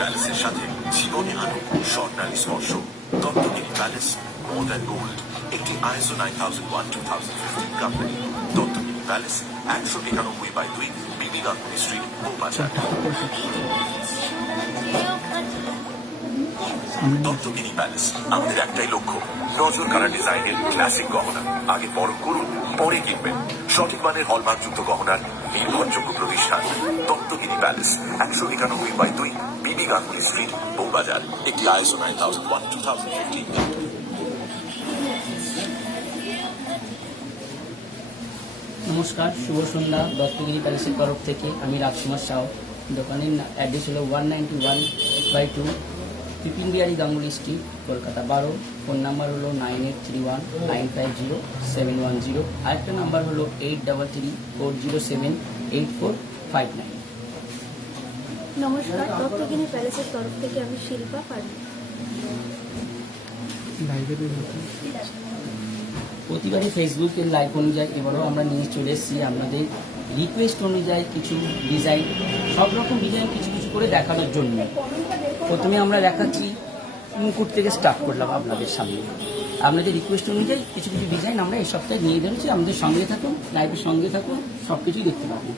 প্যালেসের সাথে জীবনে আলো স্বর্ণালী স্পর্শ। দত্তগিরি প্যালেস মোর দ্যান গোল্ড, একটি ISO 9001:2015 কোম্পানি। দত্তগিরি প্যালেস 191/2 বিবি গাঙ্গুলি স্ট্রিট, বউবাজার। দত্তগিরি প্যালেস, আমাদের একটাই লক্ষ্য, নজর কাড়া ডিজাইনের ক্লাসিক গহনা আগে পরখ করুন, পরে কিনবেন। সঠিক মানের হলমার্কযুক্ত গহনার নির্ভরযোগ্য প্রতিষ্ঠান দত্তগিরি প্যালেস, 191/2 বিবি গাঙ্গুলি স্ট্রিট, বউবাজার, একটি ISO 9001:2015। নমস্কার, শুভ সন্ধ্যা। দত্তগিরি প্যালেসের তরফ থেকে আমি রাজকুমার সাউ। দোকানের অ্যাড্রেস হলো 191/2 Bipin Bihari Ganguly street, Kolkata 12। Phone number হলো 9831950710। আরেকটা নাম্বার হলো 8334078459। নমস্কার, দত্তগিরি প্যালেসের তরফ থেকে আমি শিল্পা পারি। প্রতিবারই ফেসবুকের লাইভ অনুযায়ী এবারও আমরা নিয়ে চলে এসেছি আপনাদের রিকোয়েস্ট অনুযায়ী কিছু ডিজাইন, সব রকম ডিজাইন কিছু কিছু করে দেখানোর জন্য। প্রথমে আমরা দেখাচ্ছি মুকুট থেকে স্টার্ট করলাম আপনাদের সামনে। আপনাদের রিকোয়েস্ট অনুযায়ী কিছু কিছু ডিজাইন আমরা এই সপ্তাহে নিয়ে ধরেছি। আমাদের সঙ্গে থাকুন, লাইভের সঙ্গে থাকুন, সব কিছুই দেখতে পাবেন।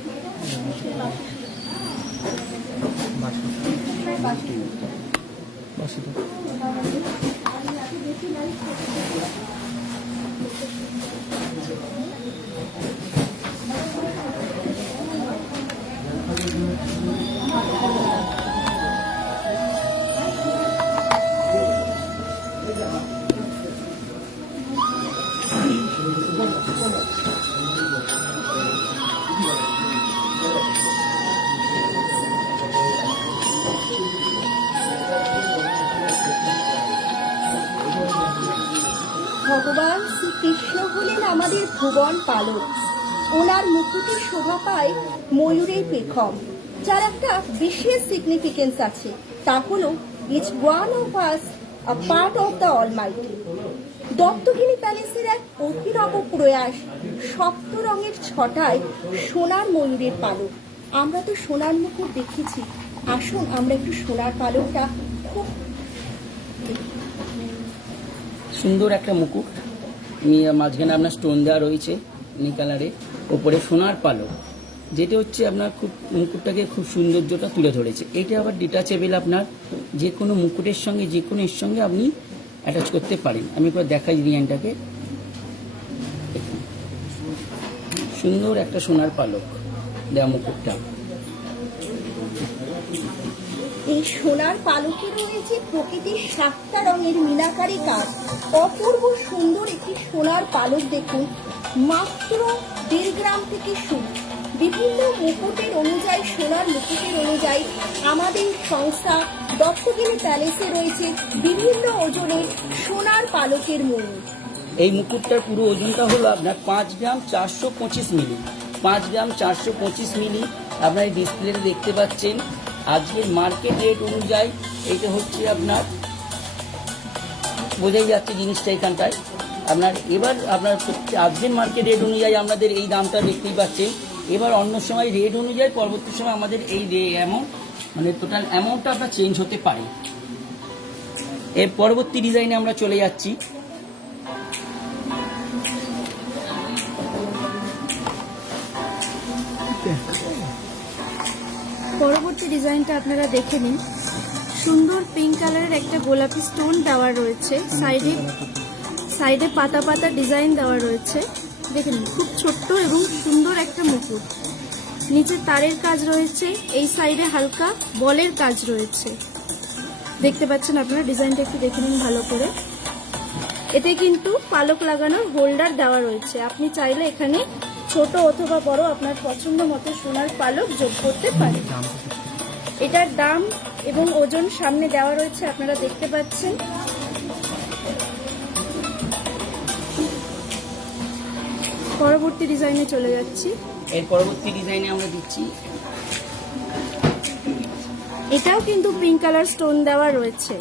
ভগবান শ্রীকৃষ্ণ হলেন আমাদের ভুবন পালক। ওনার মুকুটে শোভা পায় ময়ূরের পেখম, যার একটা বিশেষ সিগনিফিকেন্স আছে। তা হলো each one of us a part of the almighty. Dattagiri প্যালেসের এক অভিনব প্রয়াস, সপ্ত রঙের ছটায় সোনার ময়ূরের পালক। আমরা তো সোনার মুকুট দেখেছি, আসুন আমরা একটু সোনার পালকটা খুব সুন্দর একটা মুকুট, মাঝখানে আপনার স্টোন দেওয়া রয়েছে নীল কালারে, ওপরে সোনার পালক, যেটা হচ্ছে আপনার খুব মুকুটটাকে খুব সৌন্দর্যটা তুলে ধরেছে। এটা আবার ডিটাচেবল, আপনার যে কোনো মুকুটের সঙ্গে যে কোনো এর সঙ্গে আপনি অ্যাটাচ করতে পারেন। আমি একবার দেখাই ডিজাইনটাকে। সুন্দর একটা সোনার পালক দেওয়া মুকুটটা। এই সোনার পালকে রয়েছে প্রকৃতির 7টা রঙের মিনাকারি কাজ। অপূর্ব সুন্দর একটি সোনার পালক দেখুন, মাত্র 1.5 গ্রাম থেকে শুরু। বিভিন্ন মুকুটের অনুযায়ী, সোনার মুকুটের অনুযায়ী আমাদের সংস্থা দত্তগিরি প্যালেসে রয়েছে বিভিন্ন ওজনের সোনার পালকের ময়ূর। এই মুকুটটার পুরো ওজনটা হলো আপনার 5 গ্রাম 425 মিলি। 5 গ্রাম 425 মিলি আপনার এই ডিসপ্লেতে দেখতে পাচ্ছেন। আজকের মার্কেট রেট অনুযায়ী এটা হচ্ছে আপনার, বোঝাই যাচ্ছে জিনিসটা এখানটায় আপনার। এবার আপনার আজকের মার্কেট রেট অনুযায়ী আমাদের এই দামটা দেখতেই পাচ্ছেন। এবার অন্য সময় রেট অনুযায়ী পরবর্তী সময় আমাদের এই অ্যামাউন্ট, মানে টোটাল অ্যামাউন্টটা আপনার চেঞ্জ হতে পারে। এর পরবর্তী ডিজাইনে আমরা চলে যাচ্ছি। পরবর্তী ডিজাইনটা আপনারা দেখে নিন। সুন্দর পিঙ্ক কালারের একটা গোলাপি স্টোন দেওয়া রয়েছে, সাইডে পাতা পাতা ডিজাইন দেওয়া রয়েছে। দেখে নিন, খুব ছোট্ট এবং সুন্দর একটা মুকুট। নিচে তারের কাজ রয়েছে, এই সাইডে হালকা বলের কাজ রয়েছে। দেখতে পাচ্ছেন আপনারা, ডিজাইনটা একটু দেখে নিন ভালো করে। এতে কিন্তু পালক লাগানোর হোল্ডার দেওয়া রয়েছে, আপনি চাইলে এখানে ছোট অথবা বড় আপনার পছন্দ মতো সোনার পালক যোগ করতে পারেন। এটার দাম এবং ওজন সামনে দেওয়া রয়েছে, আপনারা দেখতে পাচ্ছেন। পরবর্তী ডিজাইনে চলে যাচ্ছি। এর পরবর্তী ডিজাইনে আমরা দিচ্ছি, এটাও কিন্তু পিঙ্ক কালার স্টোন দেওয়া রয়েছে।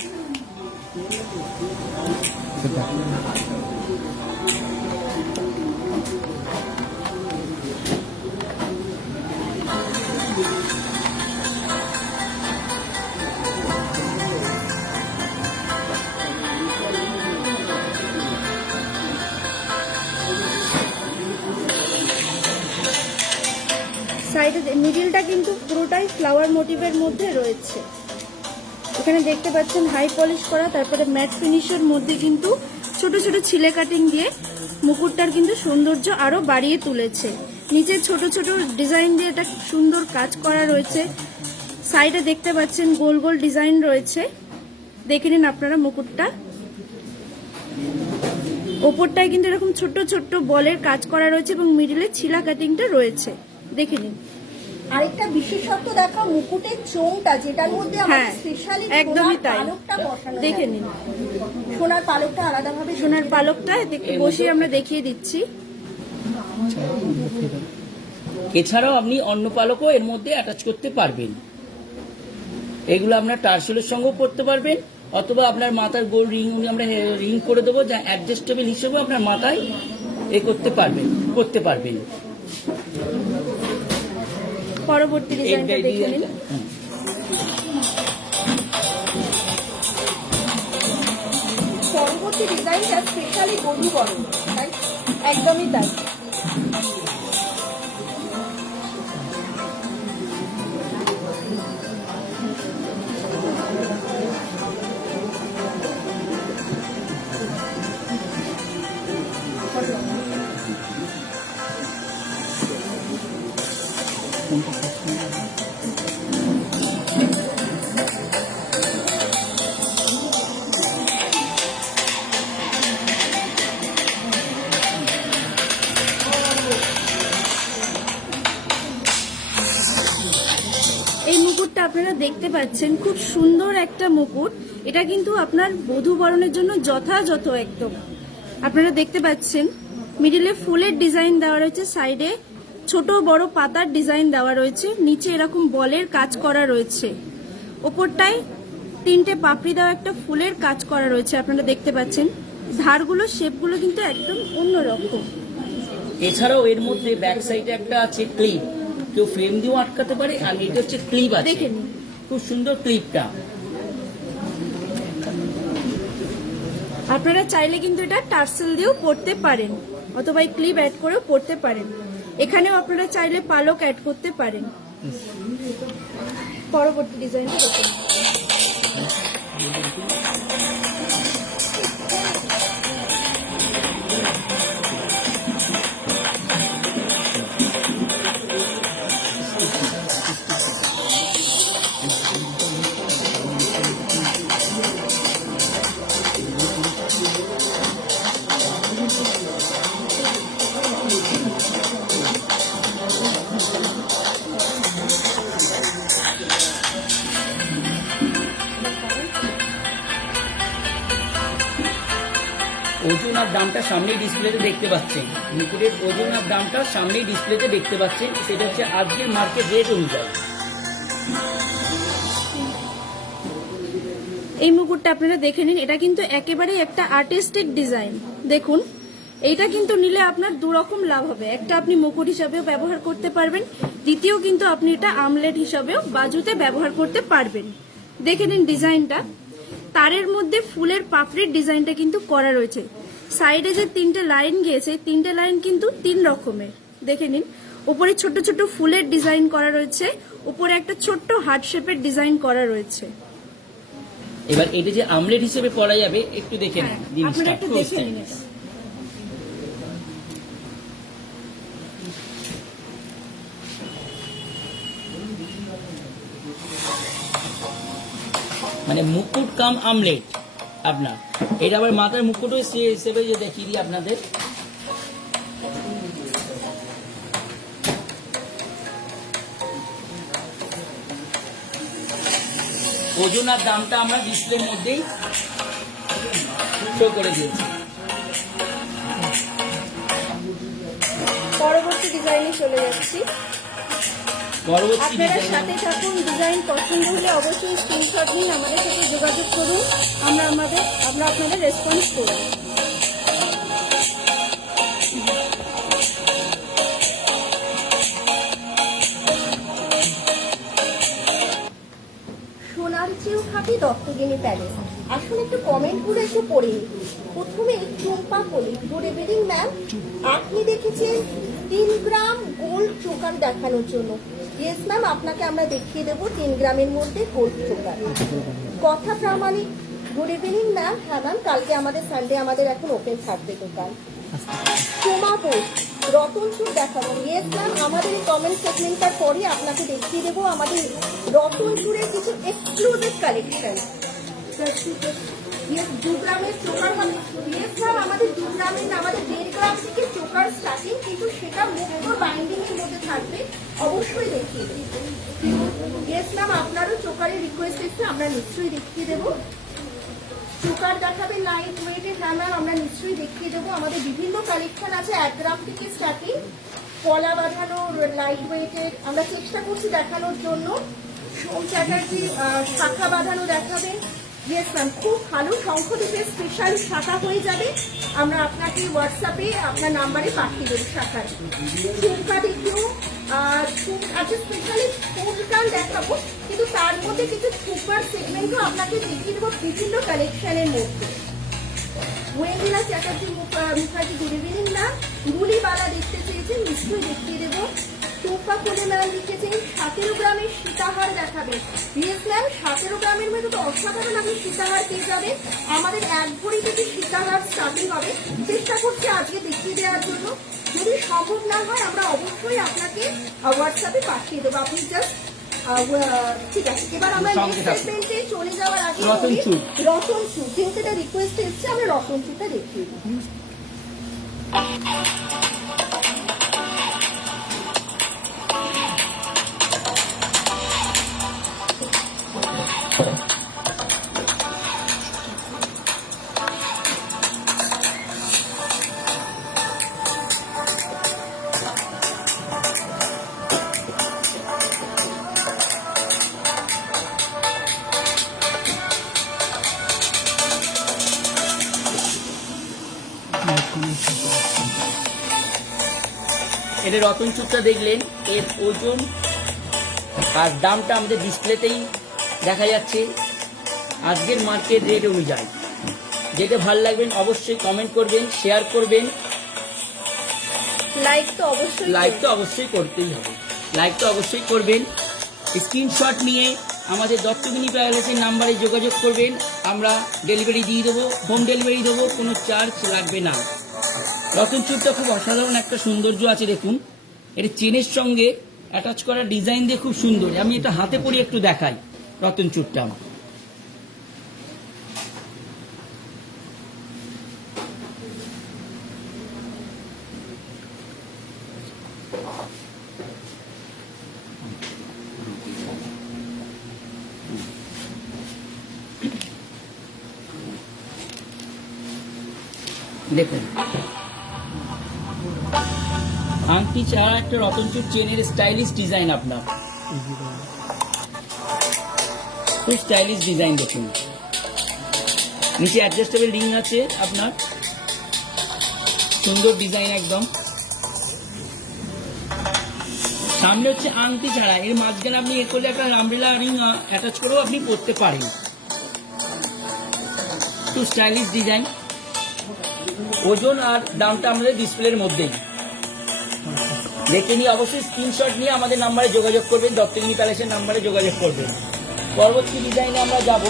সাইডে মিডিলটা কিন্তু পুরোটাই ফ্লাওয়ার মোটিভের মধ্যে রয়েছে। এখানে দেখতে পাচ্ছেন হাই পলিশ করা, তারপরে ম্যাট ফিনিশের মধ্যে কিন্তু ছোট ছোট ছিলে কাটিং দিয়ে মুকুটটার কিন্তু সৌন্দর্য আরো বাড়িয়ে তুলেছে। নিচে ছোট ছোট ডিজাইন দিয়ে এটা সুন্দর কাজ করা রয়েছে। সাইডে দেখতে পাচ্ছেন গোল গোল ডিজাইন রয়েছে, দেখে নিন আপনারা মুকুটটা। ওপরটায় কিন্তু এরকম ছোট ছোট বলের কাজ করা রয়েছে এবং মিডিলে ছিলা কাটিংটা রয়েছে, দেখে নিন। আরেকটা বিশেষত্ব দেখা, মুকুটের চোঙটা যেটার মধ্যে আমাদের স্পেশালি একদমই তাই, পালকটা বসানো, দেখে নিন। সোনার পালকটা আলাদাভাবে, সোনার পালকটা একটু বসিয়ে আমরা দেখিয়ে দিচ্ছি। এছাড়াও আপনি অন্য পালকও এর মধ্যে অ্যাটাচ করতে পারবেন। এগুলো আপনার টার্সেলের সঙ্গেও পরতে পারবেন, অথবা আপনার মাথার গোল রিং আমরা রিং করে দেবো, যা অ্যাডজাস্টেবল হিসেবে আপনার মাথায় করতে পারবেন। পরবর্তী ডিজাইনটা দেখে নিন। পরবর্তী ডিজাইনটা স্পেশালি বধূবরণ, তাই একদমই তাই। এই মুকুটটা আপনারা দেখতে পাচ্ছেন, খুব সুন্দর একটা মুকুট। এটা কিন্তু আপনার বধূ বরণের জন্য যথাযথ একদম। আপনারা দেখতে পাচ্ছেন মিডিলে ফুলের ডিজাইন দেওয়া রয়েছে, সাইডে ছোট বড় পাতার ডিজাইন দেওয়া রয়েছে, নিচে এরকম বলের কাজ করা রয়েছে, ওপরটায় তিনটে পাপড়ি দেওয়া একটা ফুলের কাজ করা রয়েছে। আপনারা দেখতে পাচ্ছেন ধারগুলো, শেপগুলো কিন্তু একদম অন্যরকম। এছাড়াও এর মধ্যে ব্যাক সাইডে একটা আছে ক্লিপ, কেউ ফ্রেম দিয়েও আটকাতে পারে, আর এটা হচ্ছে ক্লিপ আছে, দেখে নিন খুব সুন্দর ক্লিপটা। আপনারা চাইলে কিন্তু এটা টার্সেল দিয়েও পরতে পারেন, অথবা ক্লিপ অ্যাড করেও পরতে পারেন। এখানেও আপনারা চাইলে পালক অ্যাড করতে পারেন। পরবর্তী ডিজাইনটা দেখুন। ওজন আর দামটা সামনেই ডিসপ্লেতে দেখতে পাচ্ছেন, মুকুটের ওজন আর দামটা সামনেই ডিসপ্লেতে দেখতে পাচ্ছেন, সেটা হচ্ছে আজকের মার্কেট রেট অনুযায়ী। এই মুকুটটা আপনারা দেখে নিন, এটা কিন্তু একেবারেই একটা আর্টিস্টিক ডিজাইন। দেখুন, এইটা কিন্তু নিলে আপনার দুরকম লাভ হবে। একটা আপনি মুকুট হিসাবেও ব্যবহার করতে পারবেন, দ্বিতীয় কিন্তু আপনি এটা আমলেট হিসাবেও বাজুতে ব্যবহার করতে পারবেন। দেখে নিন ডিজাইনটা, তারের মধ্যে ফুলের পাপড়ির ডিজাইনটা কিন্তু করা রয়েছে। সাইডে যে তিনটে লাইন গিয়েছে, তিনটে লাইন কিন্তু তিন রকমের, দেখে নিন। উপরে ছোট ছোট ফুলের ডিজাইন করা রয়েছে, উপরে একটা ছোট্ট হার্ট শেপের ডিজাইন করা রয়েছে। এবার এটা যে আমলেট হিসেবে পরা যাবে, একটু দেখে নিন জিনিসটা, আপনারা একটু দেখে নিন এটা। মানে মানে মুকুট কাম আমলেট আপনার। এটা আবার মাথার মুকুটও সে হিসেবে যে দেখিয়ে দিই আপনাদের। ওজন আর দামটা আমরা ডিসপ্লের মধ্যেই শো করে দিয়েছি। পরবর্তী ডিজাইনে চলে যাচ্ছি। পরবর্তী আপনারা ডিজাইন সাথে থাকুন, ডিজাইন পছন্দ হলে অবশ্যই স্ক্রিনশট নিন, আমাদের সাথে যোগাযোগ করুন, আমরা আপনাদের রেসপন্স করব। সোনার চেয়েও খাঁটি দত্তগিনি প্যালেস। আসলে একটু কমেন্টগুলো একটু পড়ে নিই। প্রথমে টুম্পা বলি, গুড ইভিনিং ম্যাম, আপনি দেখেছেন 3 গ্রাম গোল্ড চোকার দেখানোর জন্য। ইয়েস ম্যাম, আপনাকে আমরা দেখিয়ে দেবো 3 গ্রামের মধ্যে গোল্ড চোকার। কথা প্রামাণিক, গুড ইভিনিং ম্যাম। হ্যাঁ ম্যাম, কালকে আমাদের সানডে আমাদের এখন ওপেন থাকবে দোকান। সোমাপুর রতন চুর দেখাবো। ইয়েস ম্যাম, আমাদের এই কমেন্ট সেগমেন্টটার পরে আপনাকে দেখিয়ে দেবো আমাদের রতন চুরের কিছু এক্সক্লুসিভ কালেকশন। ইয়েস, 2 গ্রামের চোকার হবে। ইয়েস ম্যাম, আমাদের 2 গ্রামের না, আমাদের 1.5 গ্রাম থেকে চোকার স্টার্টিং, কিন্তু সেটা মুক্ত বাইন্ডিং এর মধ্যে থাকবে। অবশ্যই দেখিয়ে দেবো। ইয়েস ম্যাম, আপনারও চোকারের রিকোয়েস্ট এসছে, আমরা নিশ্চয়ই দেখিয়ে দেবো। চোকার দেখাবে লাইট ওয়েটের। হ্যাঁ ম্যাম, আমরা নিশ্চয়ই দেখিয়ে দেবো। আমাদের বিভিন্ন কালেকশন আছে 1 গ্রাম থেকে স্টার্টিং। কলা বাঁধানো লাইট ওয়েটের আমরা চেষ্টা করছি দেখানোর জন্য। সোম চ্যাটার্জি শাখা বাঁধানো দেখাবে। ইয়েস ম্যাম, খুব ভালো শঙ্খদ্বীপের স্পেশাল শাখা হয়ে যাবে। আমরা আপনাকে হোয়াটসঅ্যাপে আপনার নাম্বারে পাঠিয়ে দেবো শাখার। ঝুমকা দেখিও, আজকে স্পেশালি ফুলকান দেখাবো, কিন্তু তার মধ্যে কিছু ঝুমকার সেগমেন্টও আপনাকে দেখিয়ে দেবো বিভিন্ন কালেকশনের মধ্যে। Oindrila Chatterjee Mukherjee, good evening ma'am. গুলিবালা দেখতে চেয়েছেন, নিশ্চয়ই দেখিয়ে দেবো। টুম্পা কোলে ম্যাম লিখেছেন 17 গ্রামের সীতাহার দেখাবে। ইয়েস ম্যাম, 17 গ্রামের মধ্যে তো অসাধারণ আপনি সীতাহার পেয়ে যাবেন। আমাদের 1 ভরি থেকে সীতাহার স্টার্টিং হবে। চেষ্টা করছি আজকে দেখিয়ে দেওয়ার জন্য। যদি সম্ভব না হয় আমরা অবশ্যই আপনাকে হোয়াটসঅ্যাপে পাঠিয়ে দেবো। আপনি জাস্ট ঠিক আছে। এবার আমরা সেগমেন্টে চলে যাওয়ার আগে রতন চুর, যেহেতু এটা রিকোয়েস্ট এসছে, আমরা রতন চুরটা দেখিয়ে দিই। এটা রতন চুরটা দেখলেন, এর ওজন আর দামটা আমাদের ডিসপ্লেতেই দেখা যাচ্ছে আজকের মার্কেট রেট অনুযায়ী। যেটা ভালো লাগবেন অবশ্যই কমেন্ট করবেন, শেয়ার করবেন, লাইক তো অবশ্যই করতেই হবে। লাইক তো অবশ্যই করবেন। স্ক্রিনশট নিয়ে আমাদের দত্তগিনি প্যালেসের নাম্বারে যোগাযোগ করবেন, আমরা ডেলিভারি দিয়ে দেবো, হোম ডেলিভারি দেবো, কোনো চার্জ লাগবে না। রতন চুরটা খুব অসাধারণ একটা সৌন্দর্য আছে, দেখুন এটা চেনের সঙ্গে অ্যাটাচ করা ডিজাইন দিয়ে খুব সুন্দর। আমি এটা হাতে পরে একটু দেখাই রতন চুরটা। দেখুন আংটি ছাড়া একটা রতনচুর চেনের স্টাইলিশ ডিজাইন, আপনার খুব স্টাইলিশ ডিজাইন। দেখুন নিচে অ্যাডজাস্টেবল রিং আছে, আপনার সুন্দর ডিজাইন একদম। সামনে হচ্ছে আংটি ছাড়া, এর মাঝখানে আপনি এ করলে একটা আমব্রেলা রিং অ্যাটাচ করেও আপনি পরতে পারেন। খুব স্টাইলিশ ডিজাইন। ওজন আর দামটা আমাদের ডিসপ্লের মধ্যেই দেখে নিয়ে অবশ্যই স্ক্রিনশট নিয়ে আমাদের নাম্বারে যোগাযোগ করবেন, দত্তগিনি প্যালেসের নাম্বারে যোগাযোগ করবেন। পরবর্তী ডিজাইনে আমরা যাব।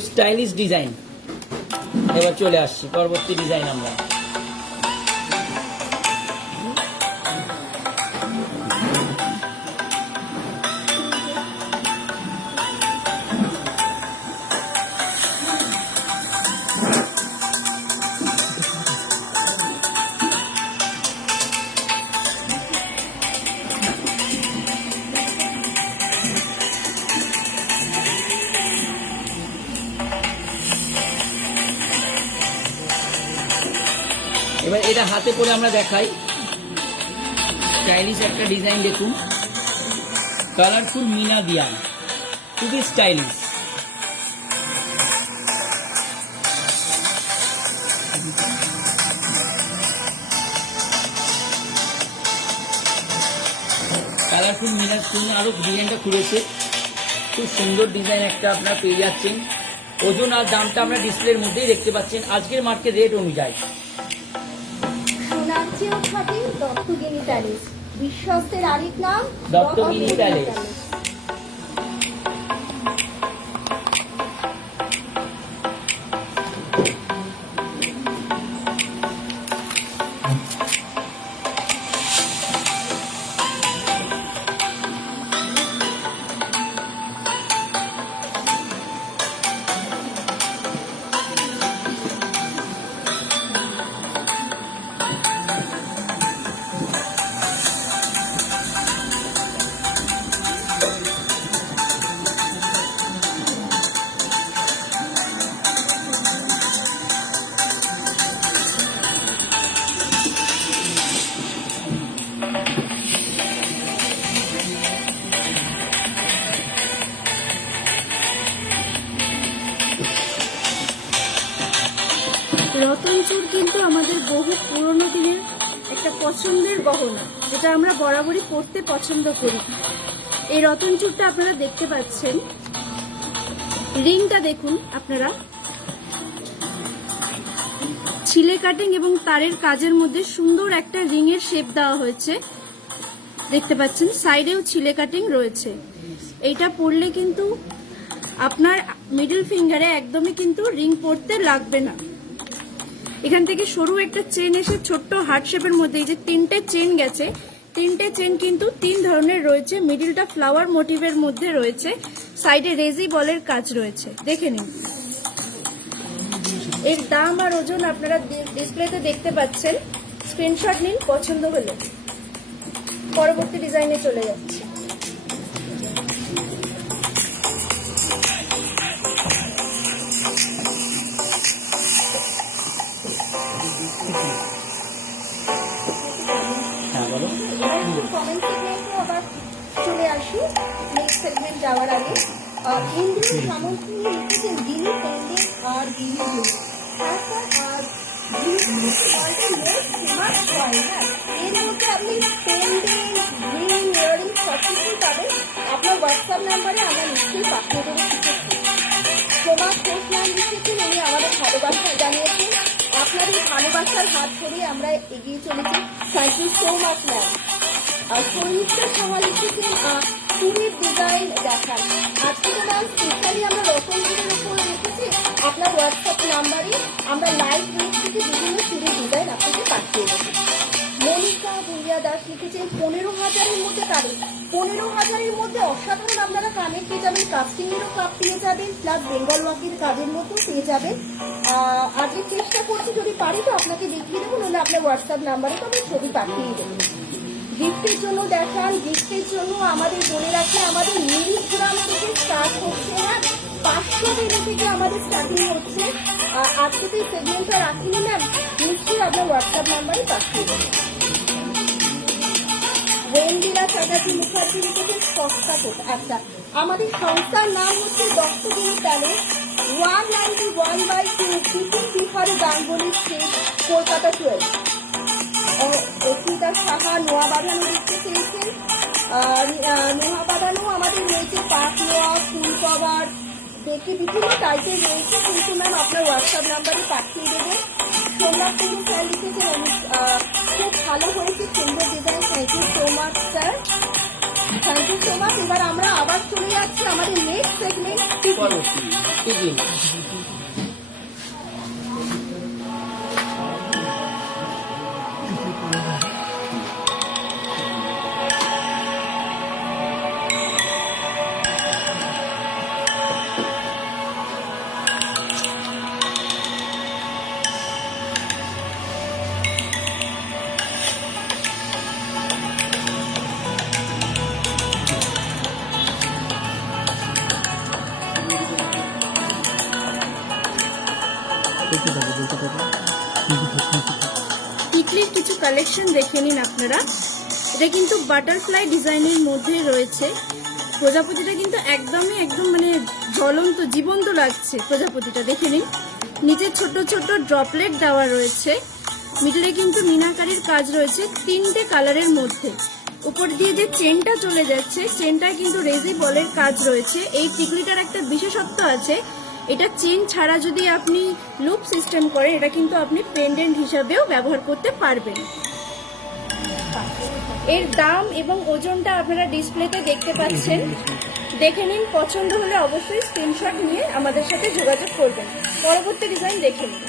খুব স্টাইলিশ ডিজাইন। এবার চলে আসছি পরবর্তী ডিজাইন আমরা। এবার এটা হাতে পরে আমরা দেখাই, স্টাইলিশ একটা ডিজাইন দেখুন, কালারফুল মিনা দিয়া, খুবই স্টাইলিশ। কালারফুল মিনার জন্য আরো ডিজাইনটা খুলেছে, খুব সুন্দর ডিজাইন একটা আপনারা পেয়ে যাচ্ছেন। ওজন আর দামটা আমরা ডিসপ্লের মধ্যেই দেখতে পাচ্ছেন আজকের মার্কেট রেট অনুযায়ী। সোনার চেয়েও খাঁটি দত্তগিরি প্যালেস, বিশ্বস্তের আরেক নাম দত্তগিরি প্যালেস। রতনচুর কিন্তু আমাদের বহু পুরনো দিনের একটা পছন্দের গহনা, যেটা আমরা বরাবরই পরতে পছন্দ করি। এই রতনচুরটা আপনারা দেখতে পাচ্ছেন, রিংটা দেখুন আপনারা, ছিলে কাটিং এবং তারের কাজের মধ্যে সুন্দর একটা রিং এর শেপ দেওয়া হয়েছে, দেখতে পাচ্ছেন। সাইডেও ছিলে কাটিং রয়েছে। এইটা পরলে কিন্তু আপনার মিডল ফিঙ্গারে একদমই কিন্তু রিং পরতে লাগবে না। এখান থেকে সরু একটা চেন এসে ছোট্ট হার্ট শেপের মধ্যে এই যে তিনটে চেন গেছে, তিনটে চেন কিন্তু তিন ধরনের রয়েছে। মিডিলটা ফ্লাওয়ার মোটিভের মধ্যে রয়েছে, সাইডে রেজি বলের কাজ রয়েছে, দেখে নিন। এর দাম আর ওজন আপনারা ডিসপ্লেতে দেখতে পাচ্ছেন, স্ক্রিনশট নিন পছন্দ হলে। পরবর্তী ডিজাইনে চলে যাচ্ছে। হ্যাঁ বলো। কমেন্ট সেগমেন্টে আবার চলে আসি নেক্সট সেগমেন্ট যাওয়ার আগে। ইন্দ্রিয় সামগ্রী লিখেছেন দিনী পেন্ডেন্ট আর দিনী রিং। হ্যাঁ স্যার, আর দিনী ওয়ার্ল্ডের মোস্ট ফেমাস কয়েন। হ্যাঁ, এর মধ্যে আপনি পেন্ডেন্ট, রিং, ইয়ারিং সব কিছুই পাবেন। আপনার হোয়াটসঅ্যাপ নাম্বারে আমরা নিশ্চয়ই পাঠিয়ে দেবো কিছু। সোমা ঘোষ নাম লিখেছেন, উনি আমাদের ভালোবাসা জানিয়েছেন। আপনাদের ভালোবাসার হাত ধরে আমরা এগিয়ে চলেছি। Thank you so much ma'am. আর সৈনিকটা সাহা লিখেছেন চুরির ডিজাইন দেখান। আজকে তো ম্যাম স্পেশালি আমরা রতনপুরের উপর রেখেছি। আপনার হোয়াটসঅ্যাপ নাম্বারে আমরা লাইভ রুট থেকে বিভিন্ন চুরির ডিজাইন আপনাকে পাঠিয়ে দেবো। মনিকা ভুলিয়া দাস লিখেছেন 15,000-এর মধ্যে কানে, 15,000-এর মধ্যে অসাধারণ আপনারা কানে পেয়ে যাবেন, কাস্টিংয়েরও কাপ পেয়ে যাবেন, প্লাস বেঙ্গল ওয়ার্কের কাজের মতো পেয়ে যাবেন। আজকে চেষ্টা করছি, যদি পারি তো আপনাকে দেখিয়ে দেবো, নাহলে আপনার হোয়াটসঅ্যাপ নাম্বারে তো আমি ছবি পাঠিয়ে দেবো। গিফটের জন্য দেখান, গিফটের জন্য আমাদের বলে রাখি আমাদের মিলিগ্রাম থেকে স্টার্ট হচ্ছে। হ্যাঁ, 500 টাকা থেকে আমাদের স্টার্টিং হচ্ছে। আজকে তো এই সেগমেন্টটা রাখিনি ম্যাম, নিশ্চয়ই আপনার হোয়াটসঅ্যাপ নাম্বারে পাঠিয়ে দেবো। ওয়েন্দিলা চ্যাটার্জি মুখার্জি লিখেছেন সস্তা কোট। আচ্ছা, আমাদের সংস্থার নাম হচ্ছে দত্তগিরি প্যালেস, 191/2 বিপিন বিহারী গাঙ্গুলি স্ট্রিট, কলকাতা 12। অস্মিতা সাহা নোয়া বাঁধানো লিখতে চেয়েছেন। নোয়া বাঁধানো আমাদের রয়েছে পাক নোয়া, ফুল কভার, দেখে বিভিন্ন টাইপের রয়েছে, কিন্তু ম্যাম আপনার হোয়াটসঅ্যাপ নাম্বারে পাঠিয়ে দেবো। সোমনাথ কুন্ডু স্যার লিখেছেন খুব ভালো হয়েছে, সুন্দর design. Thank you so much sir, thank you so much. এবার আমরা আবার চলে যাচ্ছি আমাদের নেক্সট সেগমেন্ট পরবর্তী টিকলি। টিকলির কিছু কালেকশন দেখে নিন আপনারা। এটা কিন্তু বাটারফ্লাই ডিজাইনের মধ্যে রয়েছে। প্রজাপতিটা কিন্তু একদম মানে জ্বলন্ত জীবন্ত লাগছে প্রজাপতিটা, দেখে নিন। নিচে ছোট ছোট ড্রপলেট দেওয়া রয়েছে, মিডলে কিন্তু মিনাকারির কাজ রয়েছে 3টে কালারের মধ্যে। উপর দিয়ে যে চেনটা চলে যাচ্ছে, চেনটায় কিন্তু রেজি বলের কাজ রয়েছে। এই টিকলিটার একটা বিশেষত্ব আছে, এটা চেন ছাড়া যদি আপনি লুপ সিস্টেম করেন, এটা কিন্তু আপনি পেন্ডেন্ট হিসাবেও ব্যবহার করতে পারবেন। এর দাম এবং ওজনটা আপনারা ডিসপ্লেতে দেখতে পাচ্ছেন, দেখে নিন। পছন্দ হলে অবশ্যই স্ক্রিনশট নিয়ে আমাদের সাথে যোগাযোগ করবেন। পরবর্তী ডিজাইন দেখে নিন।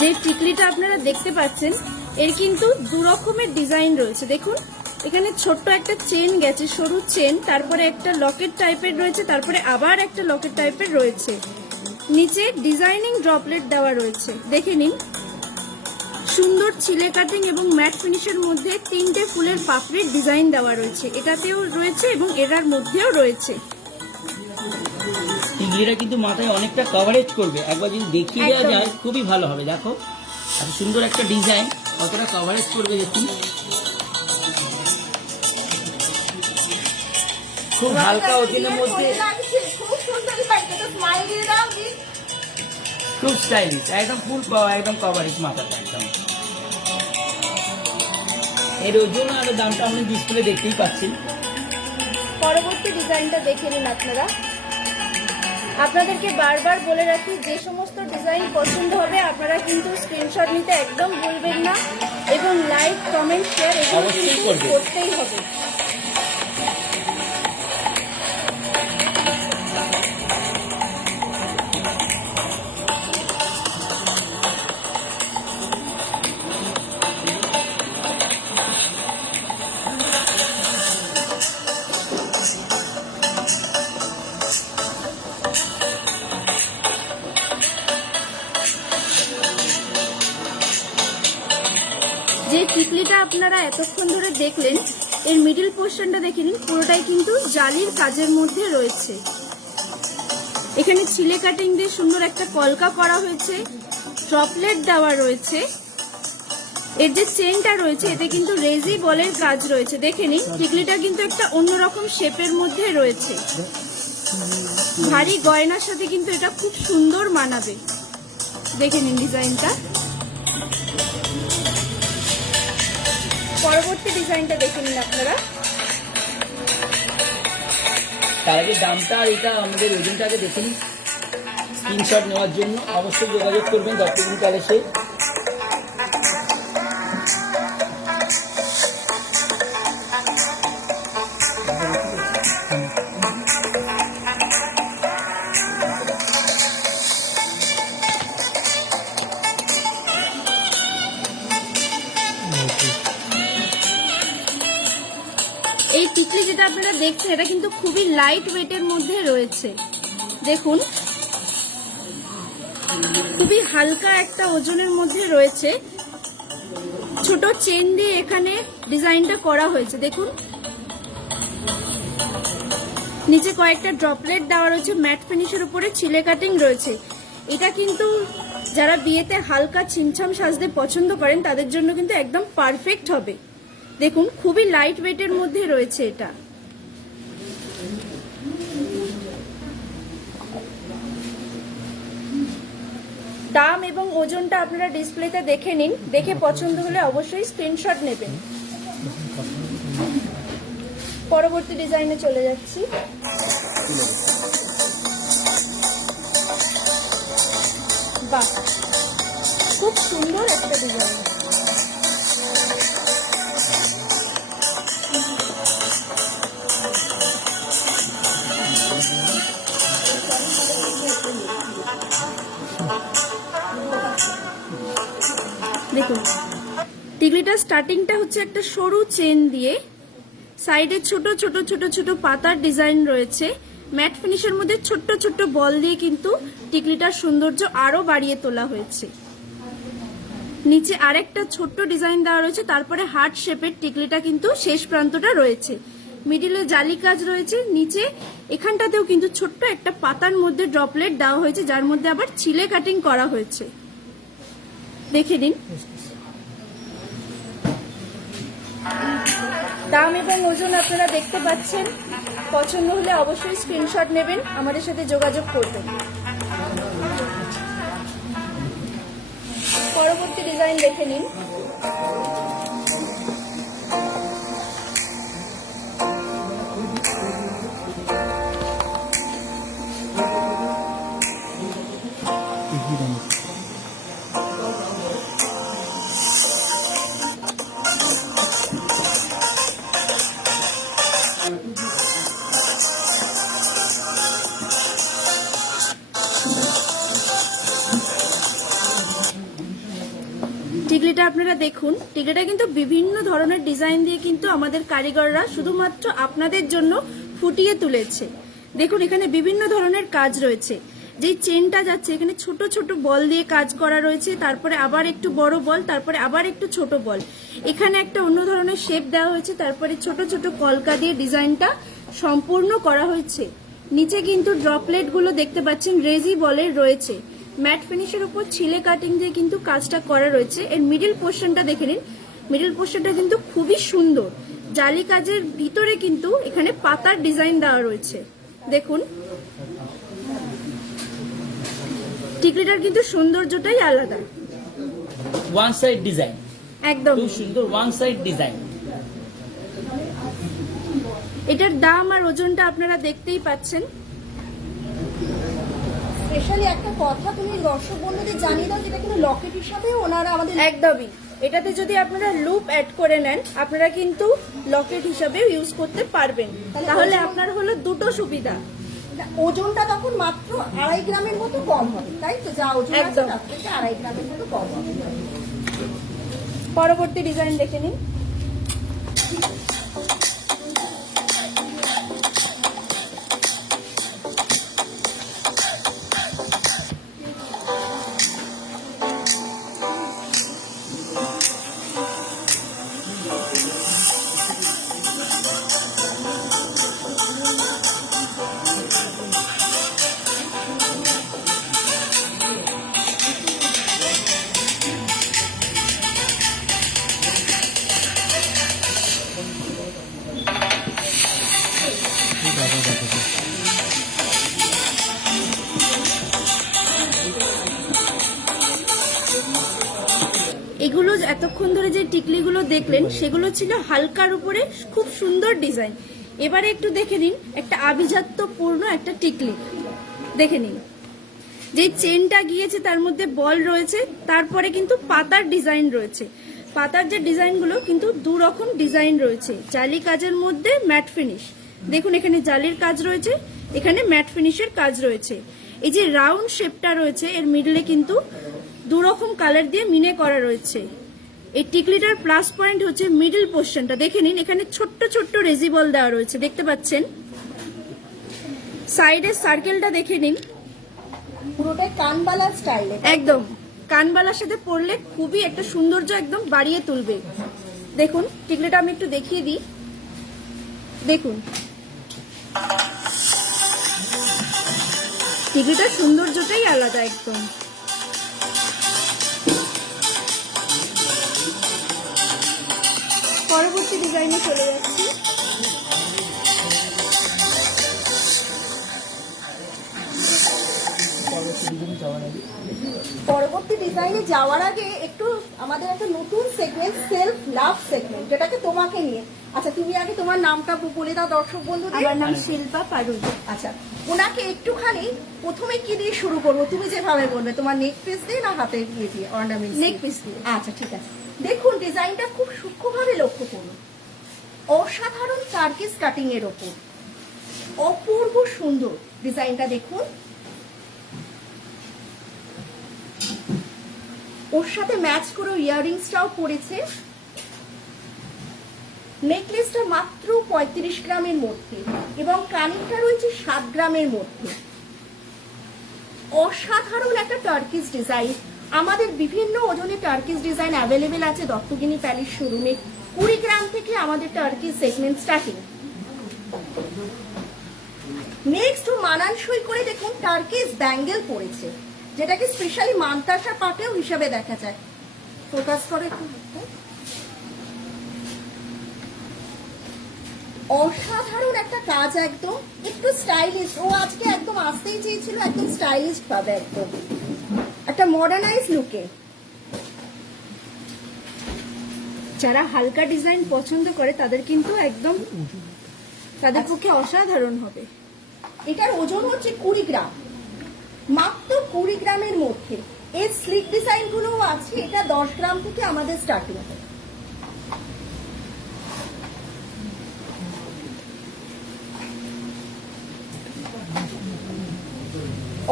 যে টিকলিটা আপনারা দেখতে পাচ্ছেন, এর কিন্তু 2 রকমের ডিজাইন রয়েছে। দেখুন, এখানে ছোট্ট একটা চেন গেছে, সরু চেন, তারপরে একটা লকেট টাইপের রয়েছে, তারপরে আবার একটা লকেট টাইপের রয়েছে। নিচে ডিজাইনিং ড্রপলেট দেওয়া রয়েছে, দেখে নিন। সুন্দর চিলে কাটিং এবং ম্যাট ফিনিশের মধ্যে 3টে ফুলের পাপড়ির ডিজাইন দেওয়া রয়েছে। এটাতেও রয়েছে এবং এটার মধ্যেও রয়েছে। টিকলিটা কিন্তু মাথায় অনেকটা কভারেজ করবে, একবার যদি দেখিয়ে দেওয়া যায় খুবই ভালো হবে। দেখো এত সুন্দর একটা ডিজাইন, কতটা কভারেজ করবে দেখুন। খুব হালকা ওজনের মধ্যে, খুব স্টাইলিশ, একদম ফুল একদম কভারেজ মাথাটা একদম। এর ওজন আর দামটা আপনি ডিসপ্লে দেখতেই পাচ্ছেন। পরবর্তী ডিজাইনটা দেখে নিন আপনারা। আপনাদেরকে বারবার বলে রাখি, যে সমস্ত ডিজাইন পছন্দ হবে আপনারা কিন্তু স্ক্রিনশট নিতে একদম ভুলবেন না, এবং লাইক, কমেন্ট, শেয়ার এগুলো অবশ্যই কিন্তু করবেন। করতেই হবে। যে টিকলিটা আপনারা এতক্ষণ ধরে দেখলেন, এর মিডল পোর্শনটা দেখে নিন, পুরোটাই কিন্তু জালির কাজের মধ্যে রয়েছে। এখানে চিলে কাটিং দিয়ে সুন্দর একটা কলকা করা হয়েছে, ড্রপলেট দেওয়া রয়েছে। এর যে চেনটা রয়েছে, এতে কিন্তু রেজি বলের কাজ রয়েছে, দেখে নিন। টিকলিটা কিন্তু একটা অন্যরকম শেপের মধ্যে রয়েছে। ভারী গয়নার সাথে কিন্তু এটা খুব সুন্দর মানাবে, দেখে নিন ডিজাইনটা। পরবর্তী ডিজাইনটা দেখে নিন আপনারা। তার আগে দামটা আর এটা আমাদের ওজনটাকে দেখে নিন। স্ক্রিনশট নেওয়ার জন্য অবশ্যই যোগাযোগ করবেন দত্তগুরু প্যালেসে। এই টিকলি যেটা আপনারা দেখছেন, এটা কিন্তু খুবই লাইট ওয়েটের মধ্যে রয়েছে। দেখুন, খুবই হালকা একটা ওজনের মধ্যে রয়েছে। ছোট চেন দিয়ে এখানে ডিজাইনটা করা হয়েছে, দেখুন। নিচে কয়েকটা ড্রপলেট দেওয়া রয়েছে, ম্যাট ফিনিশের উপরে চিলে কাটিং রয়েছে। এটা কিন্তু যারা বিয়েতে হালকা ছিমছাম সাজতে পছন্দ করেন, তাদের জন্য কিন্তু একদম পারফেক্ট হবে। দেখুন, খুবই লাইট ওয়েটের মধ্যে রয়েছে এটা। দাম এবং ওজনটা আপনারা ডিসপ্লেতে দেখে নিন, দেখে পছন্দ হলে অবশ্যই স্ক্রিনশট নেবেন। পরবর্তী ডিজাইনে চলে যাচ্ছি। বাহ, খুব সুন্দর একটা ডিজাইন। দেখুন, টিকলিটার স্টার্টিংটা হচ্ছে একটা সরু চেন দিয়ে, সাইডে ছোট ছোট ছোট ছোট পাতার ডিজাইন রয়েছে। ম্যাট ফিনিশের মধ্যে ছোট্ট ছোট্ট বল দিয়ে কিন্তু টিকলিটার সৌন্দর্য আরো বাড়িয়ে তোলা হয়েছে। নিচে আরেকটা ছোট্ট ডিজাইন দেওয়া রয়েছে, তারপরে হার্ট শেপের টিকলিটা কিন্তু শেষ প্রান্তটা রয়েছে। মিডিলে জালি কাজ রয়েছে, নিচে এখানটাতেও কিন্তু ছোট্ট একটা পাতার মধ্যে ড্রপলেট দেওয়া হয়েছে, যার মধ্যে আবার ছিলে কাটিং করা হয়েছে। দেখে নিন। দাম এবং ওজন আপনারা দেখতে পাচ্ছেন। পছন্দ হলে অবশ্যই স্ক্রিনশট নেবেন, আমাদের সাথে যোগাযোগ করবেন। পরবর্তী ডিজাইন দেখে নিন। টিকলিটা আপনারা দেখুন, টিকলিটা কিন্তু বিভিন্ন ধরনের ডিজাইন দিয়ে কিন্তু আমাদের কারিগররা শুধুমাত্র আপনাদের জন্য ফুটিয়ে তুলেছে। দেখুন, এখানে বিভিন্ন ধরনের কাজ রয়েছে। যে চেনটা যাচ্ছে এখানে ছোট ছোট বল দিয়ে কাজ করা রয়েছে, তারপরে আবার একটু বড় বল, তারপরে আবার একটু ছোট বল। এখানে একটা অন্য ধরনের শেপ দেওয়া হয়েছে, তারপরে ছোট ছোট কলকা দিয়ে ডিজাইনটা সম্পূর্ণ করা হয়েছে। নিচে কিন্তু ড্রপলেট গুলো দেখতে পাচ্ছেন রেজি বলের রয়েছে। ম্যাট ফিনিশের উপর ছিলে কাটিং দিয়ে কিন্তু কাজটা করা রয়েছে। এর মিডিল পোর্শনটা দেখে নিন, মিডিল পোর্শনটা কিন্তু খুবই সুন্দর। জালি কাজের ভিতরে কিন্তু এখানে পাতার ডিজাইন দেওয়া রয়েছে। দেখুন, টিকলিটার কিন্তু সৌন্দর্যটাই আলাদা। ওয়ান সাইড ডিজাইন, একদম খুব সুন্দর ওয়ান সাইড ডিজাইন। এটার দাম আর ওজনটা আপনারা দেখতেই পাচ্ছেন। স্পেশালি একটা কথা তুমি দর্শক বন্ধুদের জানিয়ে দাও, যেটা কিন্তু লকেট হিসাবে ওনারা আমাদের একদমই, এটাতে যদি আপনারা লুপ অ্যাড করে নেন আপনারা কিন্তু লকেট হিসাবেও ইউজ করতে পারবেন। তাহলে আপনার হলো দুটো সুবিধা। ওজনটা তখন মাত্র 2.5 গ্রামের মতো কম হবে, তাই তো? যা ওজন আছে একদম। তার থেকে 2.5 গ্রামের মতো কম হবে। পরবর্তী ডিজাইন দেখে নিন। এগুলো এতক্ষণ ধরে যে টিকলিগুলো দেখলেন সেগুলো ছিল হালকার উপরে খুব সুন্দর ডিজাইন। এবারে একটু দেখে নিন একটা আভিজাত্যপূর্ণ একটা টিকলি। দেখে নিন, যে চেনটা গিয়েছে তার মধ্যে বল রয়েছে, তারপরে কিন্তু পাতার ডিজাইন রয়েছে। পাতার যে ডিজাইনগুলো কিন্তু দু রকম ডিজাইন রয়েছে, জালি কাজের মধ্যে ম্যাট ফিনিশ। দেখুন, এখানে জালির কাজ রয়েছে, এখানে ম্যাট ফিনিশের কাজ রয়েছে। এই যে রাউন্ড শেপটা রয়েছে এর মিডলে কিন্তু দু রকম কালার দিয়ে মিনে করা রয়েছে। এই টিকলিটার প্লাস পয়েন্ট হচ্ছে মিডল পোর্শনটা। দেখে নিন, এখানে ছোট্ট ছোট্ট রেজিবল দেওয়া রয়েছে, দেখতে পাচ্ছেন। সাইডের সার্কেলটা দেখে নিন, পুরোটাই কানবালা স্টাইলে। একদম কানবালার সাথে পরলে খুবই একটা সৌন্দর্য একদম বাড়িয়ে তুলবে। দেখুন, টিকলিটা আমি একটু দেখিয়ে দিই। দেখুন, টিকলিটার সৌন্দর্যটাই আলাদা একদম। পরবর্তী ডিজাইনে চলে যাচ্ছি। ডিজাইনে যাওয়ার আগে পরবর্তী ডিজাইনে যাওয়ার আগে একটু আমাদের একটা নতুন সেগমেন্ট, সেলফ লাভ সেগমেন্ট, যেটাকে তোমাকে নিয়ে। আচ্ছা, তুমি আগে তোমার নামটা বলে দাও দর্শক বন্ধুদের। আমার নাম শিল্পা পারুল। আচ্ছা, ওনাকে একটুখানি প্রথমে কি দিয়ে শুরু করবো? তুমি যেভাবে বলবে, তোমার নেক পিস দিয়ে না হাতে ইয়ে দিয়ে অর্নামেন্ট? নেক পিস দিয়ে। আচ্ছা ঠিক আছে। দেখুন ডিজাইনটা খুব সূক্ষ্মভাবে লক্ষ্য করুন। অসাধারণ টার্কিস কাটিং এর ওপর অপূর্ব সুন্দর ডিজাইনটা দেখুন। ওর সাথে ম্যাচ করে ইয়াররিংসটাও পড়েছে। নেকলেসটা মাত্র 35 গ্রামের মধ্যে এবং কানেরটা রয়েছে 7 গ্রামের মধ্যে। অসাধারণ একটা টার্কিস ডিজাইন। আমাদের বিভিন্ন ওজনে টার্কিস ডিজাইন অ্যাভেলেবেল আছে দত্তগিনি প্যালেস শোরুমে। 20 গ্রাম থেকে আমাদের টার্কিস সেগমেন্ট স্টার্টিং। নেক্সট মানানসই করে দেখুন টার্কিস ব্যাঙ্গেল পড়েছে, যেটাকে স্পেশালি মানতাসা পাটেও হিসাবে দেখা যায়। ফোকাস করে একটু। অসাধারণ একটা কাজ, একদম একটু স্টাইলিশ। ও আজকে একদম আসতেই চেয়েছিল, একদম স্টাইলিশ পাবে, একদম একটা মডার্নাইজ লুকে। যারা হালকা ডিজাইন পছন্দ করে তাদের কিন্তু একদম তাদের পক্ষে অসাধারণ হবে। এটার ওজন হচ্ছে 20 গ্রাম, মাত্র 20 গ্রামের মধ্যে। এর স্লিক ডিজাইন গুলোও আছে। এটা 10 গ্রাম থেকে আমাদের স্টার্টিং হবে।